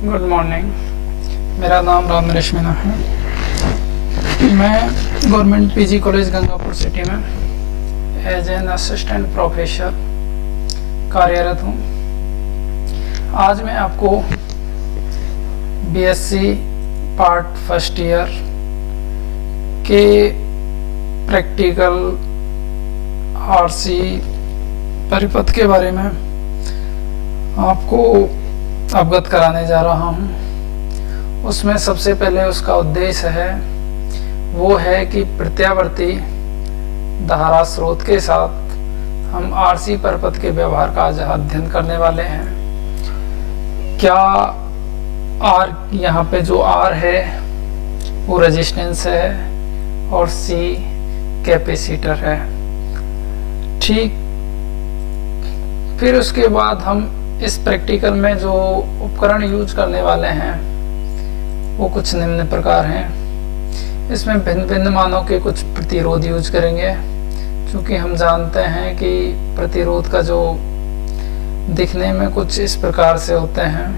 Good morning. मेरा नाम राम नरेश मीना है। मैं government PG college Gangapur city में एज एन असिस्टेंट प्रोफेसर कार्यरत हूँ। आज मैं आपको बीएससी पार्ट फर्स्ट ईयर के प्रैक्टिकल आरसी परिपथ के बारे में आपको अवगत कराने जा रहा हूँ। उसमें सबसे पहले उसका उद्देश्य है वो है कि प्रत्यावर्ती धारा स्रोत के साथ हम आरसी परिपथ के व्यवहार का आज अध्ययन करने वाले हैं। क्या आर, यहाँ पे जो आर है वो रेजिस्टेंस है और सी कैपेसिटर है। ठीक, फिर उसके बाद हम इस प्रैक्टिकल में जो उपकरण यूज करने वाले हैं वो कुछ निम्न प्रकार हैं। इसमें भिन्न भिन्न मानों के कुछ प्रतिरोध यूज करेंगे, क्योंकि हम जानते हैं कि प्रतिरोध का जो दिखने में कुछ इस प्रकार से होते हैं।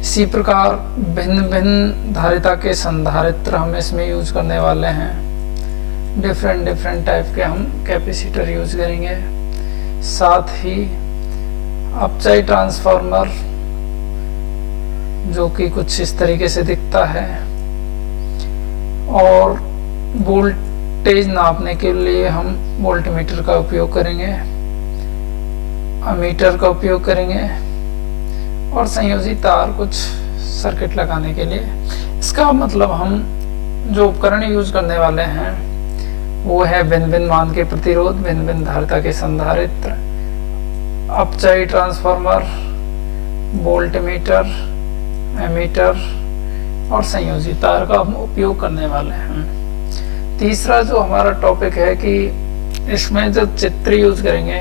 इसी प्रकार भिन्न भिन्न धारिता के संधारित्र हम इसमें यूज करने वाले हैं। डिफरेंट टाइप के हम कैपेसिटर यूज करेंगे। साथ ही अपचाई ट्रांसफार्मर जो कि कुछ इस तरीके से दिखता है, और वोल्टेज नापने के लिए हम वोल्टमीटर का उपयोग करेंगे, अमीटर का उपयोग करेंगे और संयोजी तार कुछ सर्किट लगाने के लिए। इसका मतलब हम जो उपकरण यूज करने वाले हैं वो है भिन्न भिन्न मान के प्रतिरोध, भिन्न भिन्न धारिता के संधारित्र, अपचाई ट्रांसफार्मर, वोल्टमीटर, एमीटर और संयोजी तार का हम उपयोग करने वाले हैं। तीसरा जो हमारा टॉपिक है कि इसमें जो चित्र यूज करेंगे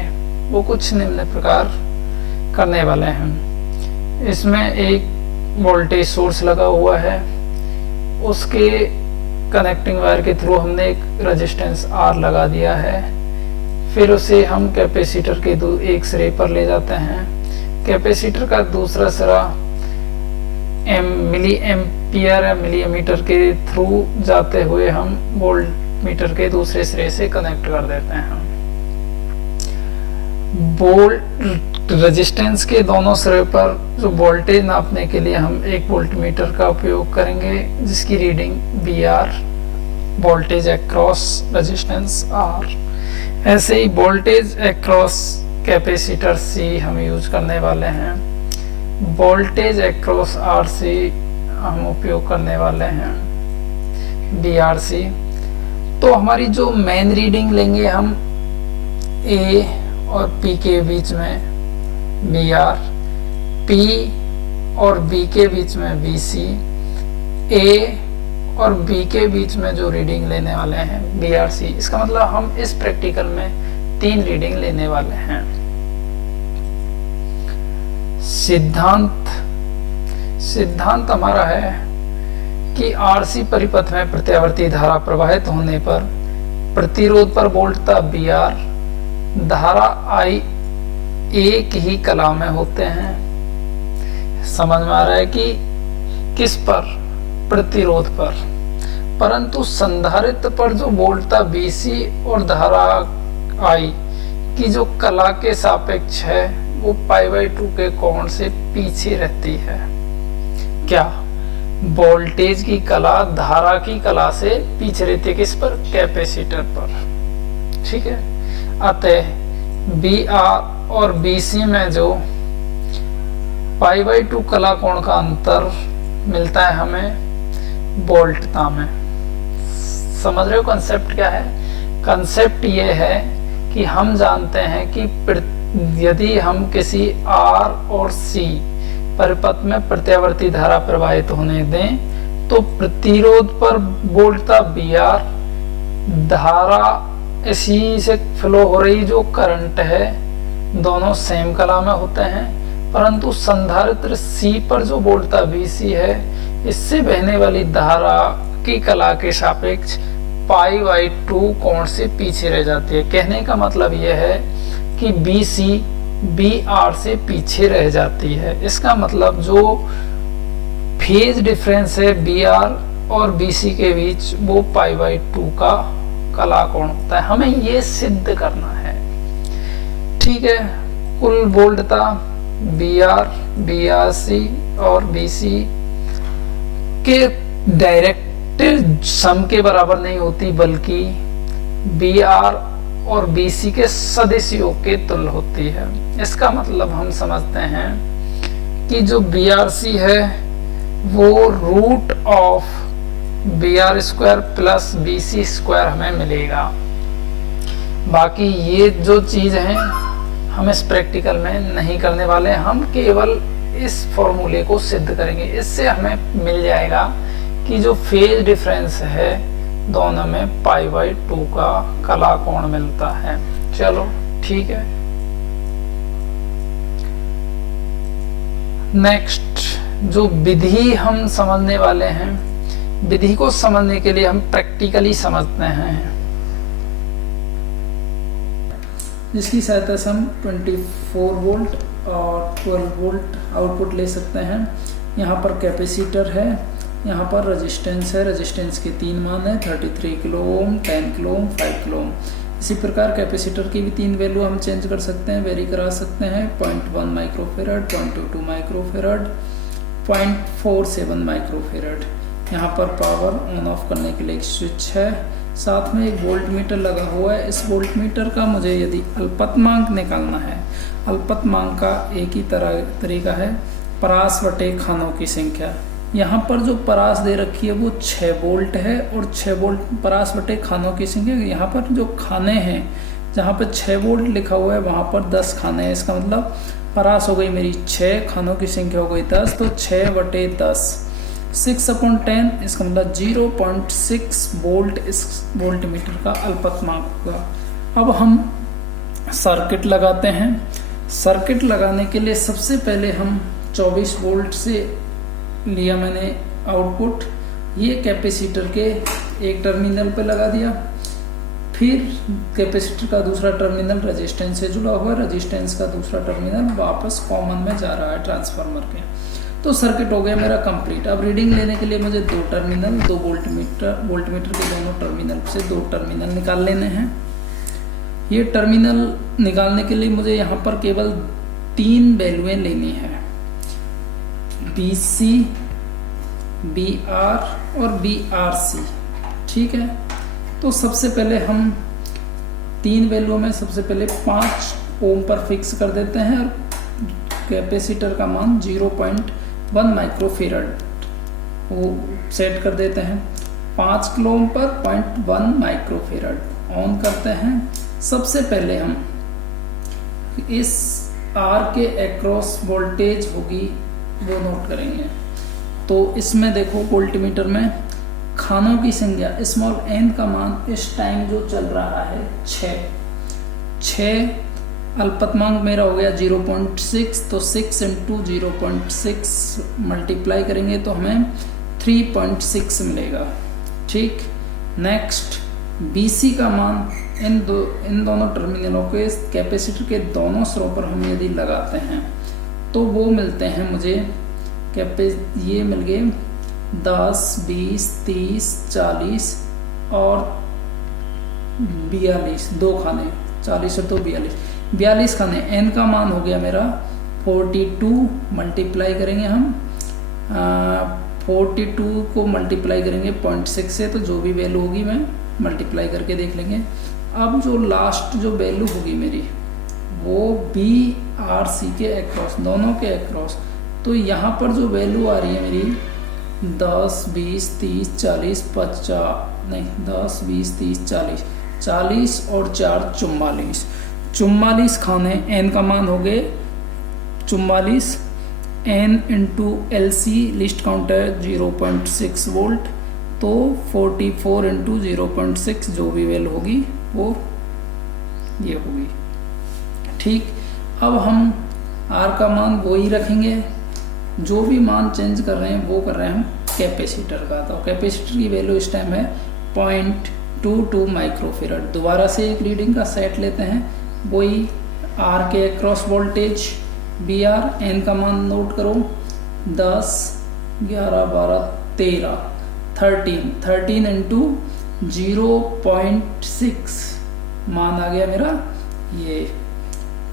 वो कुछ निम्न प्रकार करने वाले हैं। इसमें एक वोल्टेज सोर्स लगा हुआ है, उसके कनेक्टिंग वायर के थ्रू हमने एक रेजिस्टेंस R लगा दिया है। फिर उसे हम कैपेसिटर के एक सिरे पर ले जाते हैं। कैपेसिटर का दूसरा सिरा मिली एम्पियर या मिली एमीटर के थ्रू जाते हुए हम वोल्टमीटर के दूसरे सिरे से कनेक्ट कर देते हैं। वोल्ट रेजिस्टेंस के दोनों सिरे पर जो वोल्टेज नापने के लिए हम एक वोल्टमीटर का उपयोग करेंगे, जिसकी reading VR, voltage across resistance R। ऐसे ही वोल्टेज अक्रॉस कैपेसिटर C हम यूज करने वाले हैं। वोल्टेज अक्रॉस RC हम उपयोग करने वाले हैं, VRC। तो हमारी जो मेन रीडिंग लेंगे हम A और P के बीच में VR, P और B के बीच में VC, A और B के बीच में जो रीडिंग लेने वाले हैं BRC। इसका मतलब हम इस प्रैक्टिकल में 3 रीडिंग लेने वाले हैं। सिद्धांत हमारा है कि आरसी परिपथ में प्रत्यावर्ती धारा प्रवाहित होने पर प्रतिरोध पर वोल्टता VR, धारा I एक ही कला में होते हैं। समझ में आ रहा है कि किस पर? प्रतिरोध पर। परंतु संधारित्र पर जो वोल्टता VC और धारा I की जो कला के सापेक्ष है वो π/2 के कोण से पीछे रहती है। क्या? वोल्टेज की कला धारा की कला से पीछे रहती है। किस पर? कैपेसिटर पर। ठीक है। अतः VR और BC में जो π/2 कला कोण का अंतर मिलता है हमें वोल्टता में। समझ रहे हो कंसेप्ट क्या है? कंसेप्ट ये है कि हम जानते हैं कि यदि हम किसी R और C परिपथ में प्रत्यावर्ती धारा प्रवाहित होने दें तो प्रतिरोध पर वोल्टता VR, धारा इसी से फ्लो हो रही जो करंट है, दोनों सेम कला में होते हैं। परंतु संधारित्र C पर जो वोल्टता VC है, इससे बहने वाली धारा की कला के सापेक्ष π/2 कोण से पीछे रह जाती है। कहने का मतलब यह है कि BC बी आर से पीछे रह जाती है। इसका मतलब जो फेज डिफरेंस है बी आर और बी सी के बीच वो π/2 का कलाकोण होता है। हमें ये सिद्ध करना है, ठीक है। कुल वोल्टता B R, B R C और बी सी के डायरेक्ट सम के बराबर नहीं होती, बल्कि बी आर और बी सी के सदिश योग के तुल्य होती है। इसका मतलब हम समझते हैं कि जो बी आर सी है वो root of B R square plus B C square हमें मिलेगा। बाकी ये जो चीज है हम इस प्रैक्टिकल में नहीं करने वाले, हम केवल इस फॉर्मूले को सिद्ध करेंगे। इससे हमें मिल जाएगा कि जो फेज डिफरेंस है दोनों में π/2 का कलाकोण मिलता है। चलो ठीक है। नेक्स्ट जो विधि हम समझने वाले हैं, विधि को समझने के लिए हम प्रैक्टिकली समझते हैं, जिसकी सहायता से हम 24 वोल्ट और 12 वोल्ट आउटपुट ले सकते हैं। यहाँ पर कैपेसिटर है, यहाँ पर रेजिस्टेंस है, रेजिस्टेंस के 3 मान है, 33 kilo ohm, 10 kilo ohm, 5 kilo ohm. इसी प्रकार कैपेसिटर की भी 3 वैल्यू हम चेंज कर सकते हैं, वेरी करा सकते हैं। 0.1 माइक्रोफेरड, 0.22 माइक्रोफेरड, 0.47 माइक्रोफेरड। यहाँ पर पावर ऑन ऑफ करने के लिए एक स्विच है, साथ में एक वोल्ट मीटर लगा हुआ है। इस वोल्ट मीटर का मुझे यदि अल्पतमांक निकालना है, अल्पतमांक का एक ही तरीका है, परास बटे खानों की संख्या। यहाँ पर जो परास दे रखी है वो 6 वोल्ट है और 6 वोल्ट परास बटे खानों की संख्या। यहाँ पर जो खाने हैं, जहाँ पर 6 वोल्ट लिखा हुआ है वहाँ पर 10 खाने हैं। इसका मतलब परास हो गई मेरी 6, खानों की संख्या हो गई 10, तो 6/10 6/10, इसका मतलब 0.6 वोल्ट इस वोल्ट मीटर का अल्पतमांक होगा। अब हम सर्किट लगाते हैं। सर्किट लगाने के लिए सबसे पहले हम 24 वोल्ट से लिया मैंने आउटपुट, ये कैपेसिटर के एक टर्मिनल पे लगा दिया। फिर कैपेसिटर का दूसरा टर्मिनल रेजिस्टेंस से जुड़ा हुआ है, रेजिस्टेंस का दूसरा टर्मिनल वापस कॉमन में जा रहा है ट्रांसफार्मर के। तो सर्किट हो गया मेरा कंप्लीट। अब रीडिंग लेने के लिए मुझे 2 टर्मिनल, 2 वोल्ट मीटर के दोनों टर्मिनल से 2 टर्मिनल निकाल लेने हैं। ये टर्मिनल निकालने के लिए मुझे यहाँ पर केवल 3 वैल्यूएं लेनी है, BC, BR और BRC, ठीक है। तो सबसे पहले हम 3 वैल्यू में सबसे पहले 5 ओम पर फिक्स कर देते हैं और कैपेसिटर का मान 0.1 माइक्रोफेरड वो सेट कर देते हैं। 5 किलो ओम पर 0.1 माइक्रोफेरड ऑन करते हैं। सबसे पहले हम इस R के अक्रॉस वोल्टेज होगी वो नोट करेंगे। तो इसमें देखो वोल्टमीटर में खानों की संख्या स्मॉल n का मान इस टाइम जो चल रहा है 6, अल्पतमांक मेरा हो गया 0.6, तो 6 × 0.6 मल्टीप्लाई करेंगे तो हमें 3.6 मिलेगा, ठीक। नेक्स्ट BC का मान इन दोनों टर्मिनलों के कैपेसिटर के दोनों सिरों पर हम यदि लगाते हैं तो वो मिलते हैं मुझे ये मिल गए 10, 20, 30, 40 और 42, 2 खाने, 40 और 2 42 खाने। n का मान हो गया मेरा 42, मल्टीप्लाई करेंगे हम 42 को मल्टीप्लाई करेंगे 0.6 से, तो जो भी वैल्यू होगी मैं मल्टीप्लाई करके देख लेंगे। अब जो लास्ट जो वैल्यू होगी मेरी वो BRC के अक्रॉस, दोनों के अक्रॉस, तो यहाँ पर जो वैल्यू आ रही है मेरी 10, 20, 30, 40, 50 नहीं 10, 20, 30, 40 और 4 44 खाने। n का मान हो गए 44, n × LC लिस्ट काउंट है 0.6 वोल्ट, तो 44 × 0.6 जो भी वैल्यू होगी वो ये होगी, ठीक। अब हम R का मान वो ही रखेंगे, जो भी मान चेंज कर रहे हैं वो कर रहे हैं हम कैपेसिटर का। तो कैपेसिटर की वैल्यू इस टाइम है 0.22 माइक्रोफेरड। दोबारा से एक रीडिंग का सेट लेते हैं, वही आर के across voltage B R, N का मान नोट करो 10, 11, 12, 13, 13 इंटू 0.6 मान आ गया मेरा ये।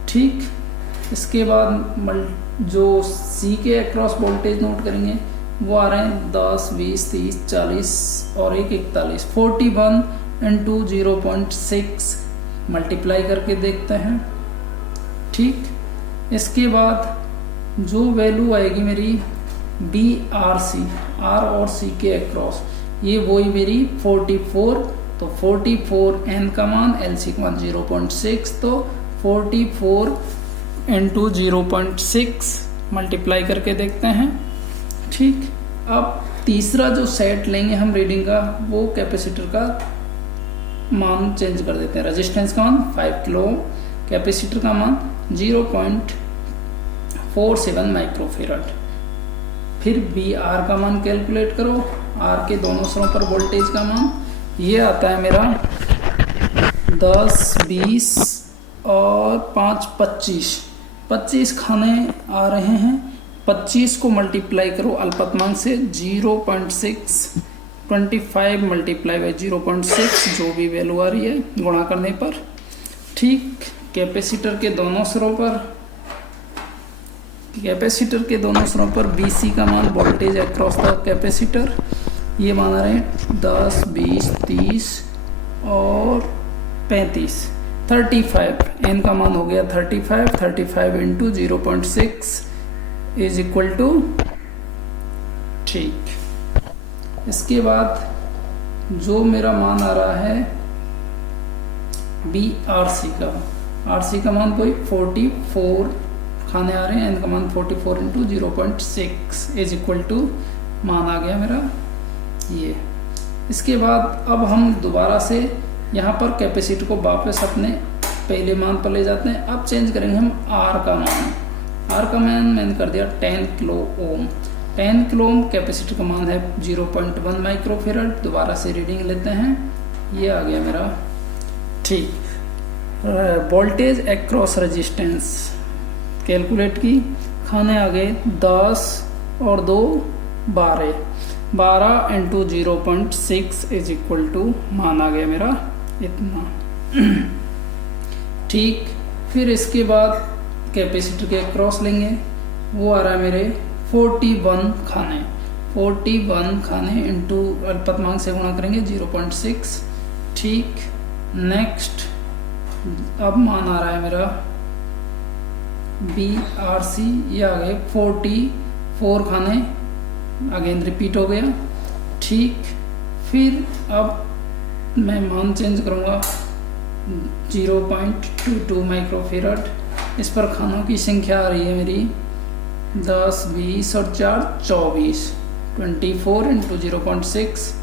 ठीक, इसके बाद जो सी के अक्रॉस वोल्टेज नोट करेंगे वो आ रहे हैं 10, 20, 30, 40 और 41, 41 इंटू 0.6 मल्टीप्लाई करके देखते हैं। ठीक, इसके बाद जो वैल्यू आएगी मेरी बी आर सी, आर और सी के अक्रॉस, ये वही मेरी 44, तो 44 एन का मान, एल सी का मान 0.6, तो 44 इंटू 0.6 मल्टीप्लाई करके देखते हैं। ठीक, अब तीसरा जो सेट लेंगे हम रीडिंग का, वो कैपेसिटर का मान चेंज कर देते हैं। रेजिस्टेंस का मान 5 किलो ओम, कैपेसिटर का मान 0.47 माइक्रोफेराड। फिर बी आर का मान कैलकुलेट करो, आर के दोनों सिरों पर वोल्टेज का मान, ये आता है मेरा 10, 20 और 5, 25 खाने आ रहे हैं। 25 को मल्टीप्लाई करो अल्पतमांक से 0.6, 25 मल्टीप्लाई बाई 0.6, जो भी वैल्यू आ रही है गुणा करने पर। ठीक, कैपेसिटर के दोनों सिरों पर BC का मान, वोल्टेज अक्रॉस द कैपेसिटर, ये मान रहे हैं 10, 20, 30 और 35, 35, एन का मान हो गया 35 इंटू 0.6 इज इक्वल टू। ठीक, इसके बाद जो मेरा मान आ रहा है आर सी का मान कोई 44 खाने आ रहे हैं, एन का मान 44 इंटू 0.6 इज इक्वल टू मान आ गया मेरा ये। इसके बाद अब हम दोबारा से यहाँ पर कैपेसिटर को वापस अपने पहले मान पर ले जाते हैं। अब चेंज करेंगे हम आर का मान मैंने कर दिया 10 kilo ohm. 10 kilo ohm capacitor का मान है 0.1 माइक्रोफेराड। दोबारा से रीडिंग लेते हैं, ये आ गया मेरा। ठीक, वोल्टेज अक्रॉस रेजिस्टेंस कैलकुलेट की, खाने आ गए 10 और 2 12 इंटू 0.6 इज इक्वल टू मान आ गया मेरा इतना। ठीक, फिर इसके बाद कैपेसिटर के क्रॉस लेंगे, वो आ रहा है मेरे 41 खाने इंटू अल्पतमांक से गुणा करेंगे 0.6। ठीक, नेक्स्ट अब मान आ रहा है मेरा BRC, ये आ गए 44 खाने, अगेन रिपीट हो गया। ठीक, फिर अब मैं मान चेंज करूँगा 0.22 माइक्रोफेराड। इस पर खानों की संख्या आ रही है मेरी 10, 20 और 4 24, 24 इंटू 0.6,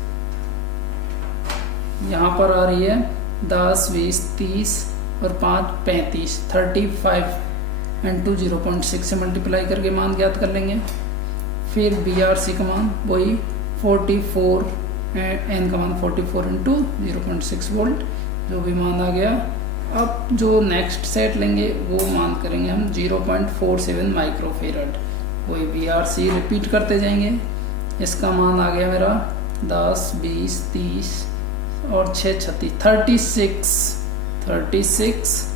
यहाँ पर आ रही है 10, 20, 30 और 5 35, 35 इंटू 0.6 से मल्टीप्लाई करके मान ज्ञात कर लेंगे। फिर BRC का मान वही 44, एन का मान 44 इंटू 0.6 वोल्ट, जो भी मान आ गया। अब जो नेक्स्ट सेट लेंगे वो मान करेंगे हम 0.47 माइक्रोफेराड। वही BRC रिपीट करते जाएंगे। इसका मान आ गया मेरा 10, 20, 30 और 6 36, 36।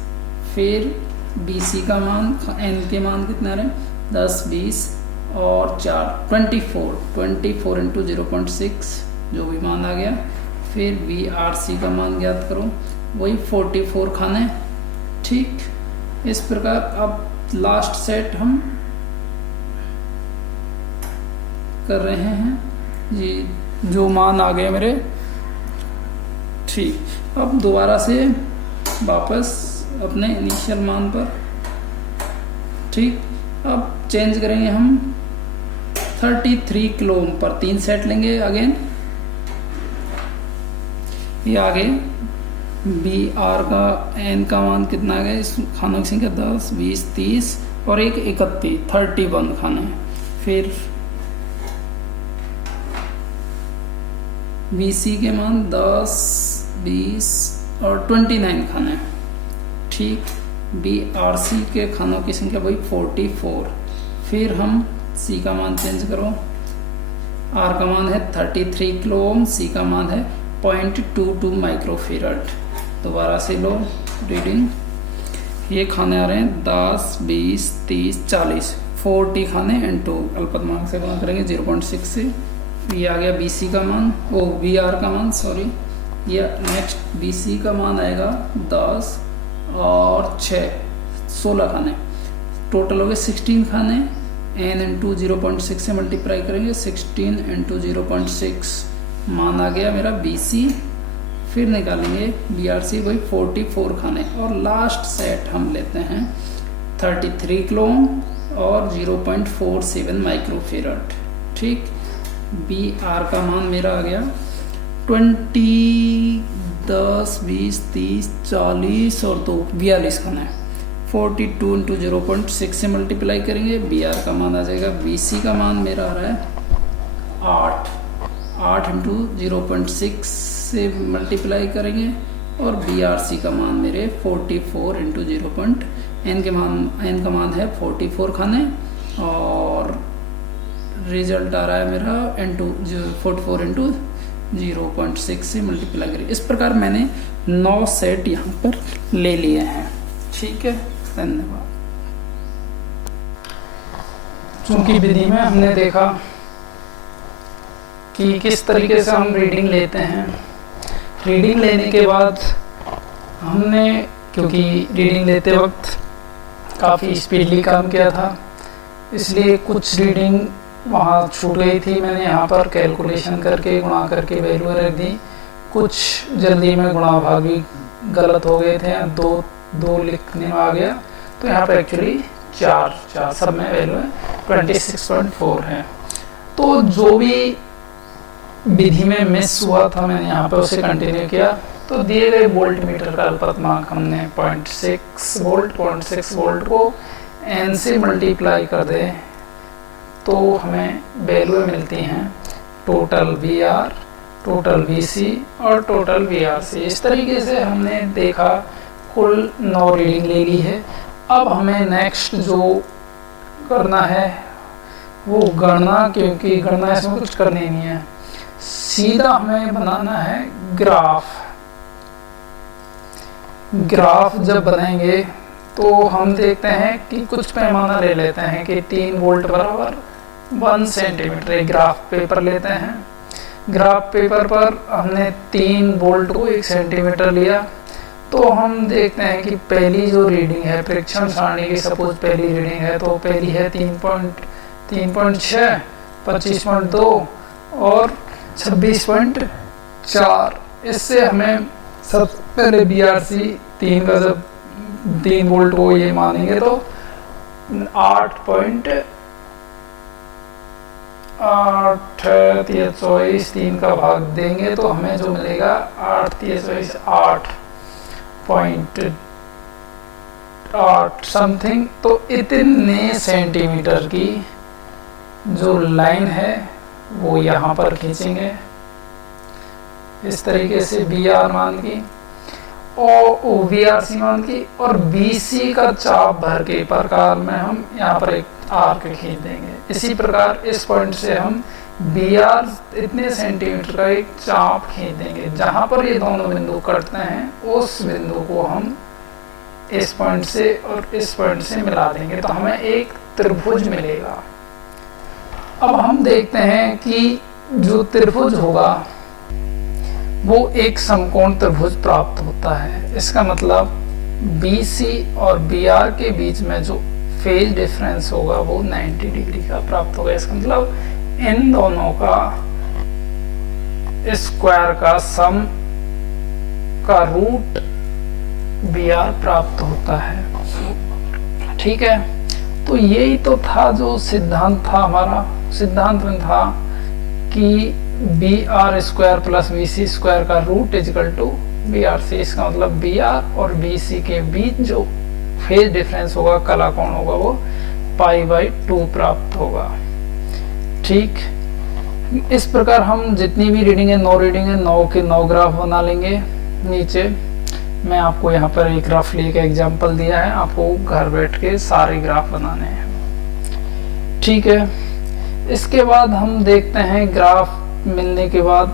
फिर BC का मान, N के मान कितने आ रहे हैं 10, 20 और 4 24 इंटू 0.6, जो भी मान आ गया। फिर BRC का मान ज्ञात करो, वही 44 खाने। ठीक, इस प्रकार अब लास्ट सेट हम कर रहे हैं जी, जो मान आ गए मेरे। ठीक, अब दोबारा से वापस अपने इनिशियल मान पर। ठीक, अब चेंज करेंगे हम 33 किलो ओम पर 3 सेट लेंगे अगेन। ये आगे BR का, N का मान कितना आ गया, इस खानों की संख्या 10, 20, 30 और एक 31, 31 खाने। फिर BC के मान 10, 20 और 29 खाने। ठीक, BRC के खानों की संख्या वही 44। फिर हम C का मान चेंज करो, R का मान है 33 किलो ओम, C का मान है 0.22 माइक्रोफेराड। दोबारा से लो रीडिंग, ये खाने आ रहे हैं 10, 20, 30, 40, 40 खाने इनटू अल्पतमांक से गुणा करेंगे 0.6 से। ये आ गया BC का मान, वो BR का मान सॉरी। ये नेक्स्ट BC का मान आएगा 10 और 6, 16 खाने, टोटल हो गए 16 खाने। n इंटू 0.6 से मल्टीप्लाई करेंगे, 16 इंटू 0.6 मान आ गया मेरा BC। फिर निकालेंगे BRC वही 44 खाने, और लास्ट सेट हम लेते हैं 33 किलो और 0.47 माइक्रोफेराड। ठीक, BR का मान मेरा आ गया 20, 10, 20, 30, 40 और 2 42 खाने। 42 इंटू 0.6 से मल्टीप्लाई करेंगे, BR का मान आ जाएगा, BC का मान मेरा आ रहा है 8 इंटू 0.6 से मल्टीप्लाई करेंगे, और BRC का मान मेरे 44 इंटू n का मान है 44 खाने, और रिजल्ट आ रहा है मेरा 44 इंटू 0.6 से मल्टीप्लाई करें। इस प्रकार मैंने 9 सेट यहाँ पर ले लिए हैं। ठीक है, धन्यवाद। चूंकि विधि में हमने देखा कि किस तरीके से हम रीडिंग लेते हैं, रीडिंग लेने के बाद हमने, क्योंकि रीडिंग लेते वक्त काफ़ी स्पीडली काम किया था, इसलिए कुछ रीडिंग वहाँ छूट गई थी। मैंने यहाँ पर कैलकुलेशन करके गुणा करके वैल्यू रख दी। कुछ जल्दी में गुणा भाग भी गलत हो गए थे, दो लिखने में आ गया, तो यहाँ पर एक्चुअली चार सब में वैल्यू है 26.4 है। तो जो भी विधि में मिस हुआ था मैंने यहाँ पर उसे कंटिन्यू किया। तो दिए गए वोल्ट मीटर का अल्पतमांक हमने 0.6 वोल्ट को n से मल्टीप्लाई कर दे तो हमें वैल्यू मिलती हैं टोटल VR, टोटल VC और टोटल VRC। इस तरीके से हमने देखा, कुल 9 रीडिंग ले ली है। अब हमें नेक्स्ट जो करना है वो गणना, क्योंकि गणना इसमें कुछ करनी नहीं है, सीधा हमें बनाना है ग्राफ जब बनाएंगे तो हम देखते हैं कि कुछ पैमाना ले लेते हैं कि 3 वोल्ट बराबर 1 सेंटीमीटर। एक ग्राफ पेपर लेते हैं, ग्राफ पेपर पर हमने 3 वोल्ट को 1 सेंटीमीटर लिया। तो हम देखते हैं कि पहली जो रीडिंग है परीक्षण सारणी की, सपोज पहली रीडिंग है, तो पहली है 3.6, 25.2 और 26.4। इससे हमें सबसे पहले BRC 3 का जब 3 वोल्ट को ये मानेंगे तो 8.8 3 का भाग देंगे तो हमें जो मिलेगा 8.8 समथिंग। तो इतने सेंटीमीटर की जो लाइन है वो यहाँ पर खींचेंगे इस तरीके से BR मान की और VRC मान की, और BC का चाप भर के प्रकार में हम यहाँ पर एक आर्क खींच देंगे। इसी प्रकार इस पॉइंट से हम BR इतने सेंटीमीटर का एक चाप खींच देंगे। जहाँ पर ये दोनों बिंदु कटते हैं उस बिंदु को हम इस पॉइंट से और इस पॉइंट से मिला देंगे तो हमें एक त्रिभुज मिलेगा। अब हम देखते हैं कि जो त्रिभुज होगा वो एक समकोण त्रिभुज प्राप्त होता है। इसका मतलब BC और BR के बीच में जो फेज डिफरेंस होगा वो 90 डिग्री का प्राप्त होगा। इसका मतलब इन दोनों का स्क्वायर का सम का रूट BR प्राप्त होता है। ठीक है, तो यही तो था जो सिद्धांत था हमारा। सिद्धांत में था कि BR square plus VC square का रूट इजकल टू BRC। इसका मतलब BR और BC के बीच जो फेज डिफरेंस होगा, कला कोण होगा, वो π/2 प्राप्त होगा। ठीक, इस प्रकार हम जितनी भी रीडिंग है 9 रीडिंग है 9 के 9 ग्राफ बना लेंगे नीचे। मैं आपको यहाँ पर एक रफली एक एग्जांपल दिया है, आपको घर बैठ के सारे ग्राफ बनाने हैं। ठीक है, इसके बाद हम देखते हैं ग्राफ मिलने के बाद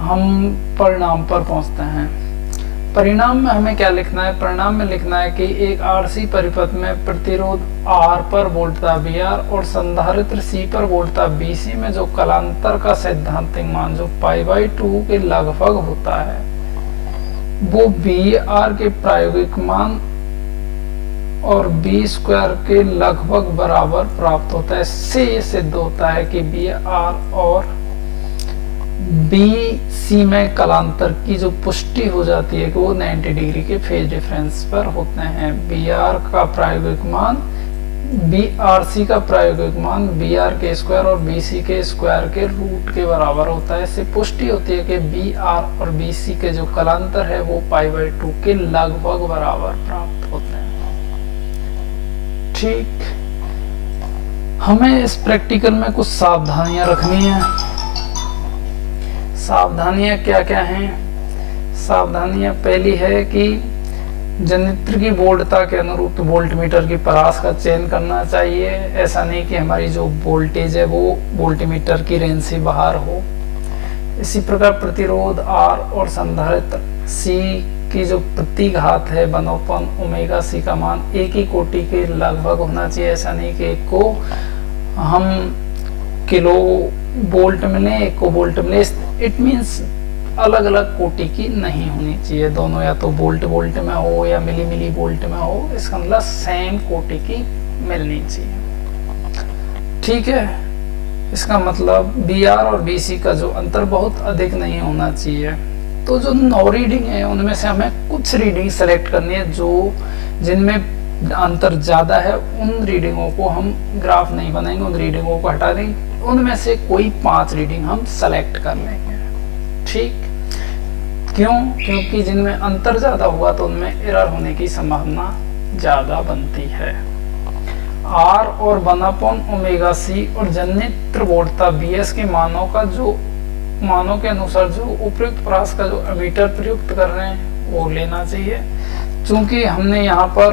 हम परिणाम पर पहुंचते हैं। परिणाम में हमें क्या लिखना है? परिणाम में लिखना है कि एक आरसी परिपथ में प्रतिरोध R पर वोल्टता VR और संधारित्र C पर वोल्टता BC में जो कलांतर का सैद्धांतिक मान जो π/2 के लगभग होता है, वो VR के प्रायोगिक मान और B² के लगभग बराबर प्राप्त होता है। इससे ये सिद्ध होता है कि VR और BC में कलांतर की जो पुष्टि हो जाती है कि वो 90 डिग्री के फेज डिफरेंस पर होते हैं। BR का प्रायोगिक मान BRC का प्रायोगिक मान BR के स्क्वायर और BC के स्क्वायर के रूट के बराबर होता है। इससे पुष्टि होती है कि BR और BC के जो कलांतर है वो π/2 के लगभग बराबर प्राप्त होते हैं। ठीक, हमें इस प्रैक्टिकल में कुछ सावधानियां रखनी है। सावधानियां क्या क्या हैं? सावधानियां पहली है कि जनित्र की वोल्टता के अनुरूप वोल्टमीटर की परास का चयन करना चाहिए। ऐसा नहीं कि हमारी जो वोल्टेज है वो वोल्टमीटर की रेंज से बाहर हो। इसी प्रकार प्रतिरोध R और संधारित्र C की जो प्रतिघात है 1/ωc का मान एक ही कोटि के लगभग होना चाहिए। ऐसा नहीं कि एक को हम किलो वोल्ट मिले, एक को वोल्ट मिले, इट मीन्स अलग अलग कोटि की नहीं होनी चाहिए। दोनों या तो वोल्ट में हो या मिली वोल्ट में हो, इसका मतलब सेम कोटि की मिलनी चाहिए। ठीक है, इसका मतलब BR और BC का जो अंतर बहुत अधिक नहीं होना चाहिए। तो जो 9 रीडिंग है उनमें से हमें कुछ रीडिंग सेलेक्ट करनी है जो जिनमें अंतर ज्यादा है। उन रीडिंगों को हम ग्राफ नहीं बनाएंगे, उन रीडिंगों को हटा देंगे। उनमें से कोई 5 रीडिंग हम सेलेक्ट कर लेंगे। ठीक, क्यों? क्योंकि जिनमें अंतर ज्यादा हुआ तो उनमें एरर होने की संभावना ज्यादा बनती है। R और 1/ωc और जनित्र वोल्टता BS के मानों के अनुसार जो उपयुक्त परास का जो एमीटर प्रयुक्त कर रहे हैं वो लेना चाहिए। चूंकि हमने यहाँ पर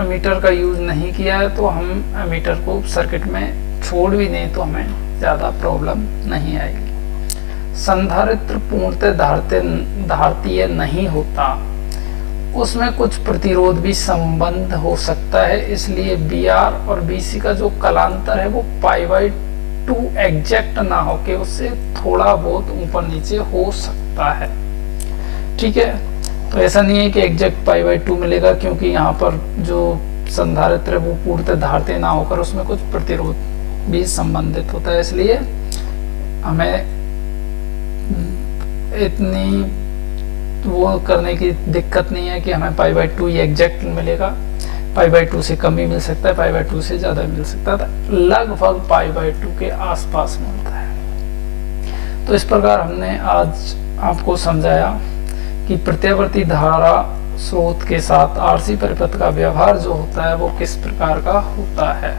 एमीटर का यूज नहीं किया है तो हम एमीटर को सर्किट में छोड़ भी दें तो हमें ज्यादा प्रॉब्लम नहीं आएगी। संधारित्र पूर्णतः धारतीय नहीं होता, उसमें कुछ प्रतिरोध भी संबंध हो सकता है। इसलिए BR और BC का जो कलांतर है वो π/2 एग्जैक्ट ना हो के उससे थोड़ा बहुत ऊपर नीचे हो सकता है। ठीक है, तो ऐसा नहीं है कि एग्जैक्ट π/2 मिलेगा, क्योंकि यहाँ पर जो संधारित्र है वो पूर्णतः धारते ना होकर उसमें कुछ प्रतिरोध भी संबंधित होता है। इसलिए हमें इतनी वो करने की दिक्कत नहीं है कि हमें π/2 ये एग्जैक्ट मिलेगा। π/2 से कम ही मिल सकता है, π/2 से ज्यादा मिल सकता है, लगभग π/2 के आसपास मिलता है। तो इस प्रकार हमने आज आपको समझाया कि प्रत्यावर्ती धारा स्रोत के साथ RC परिपथ का व्यवहार जो होता है वो किस प्रकार का होता है।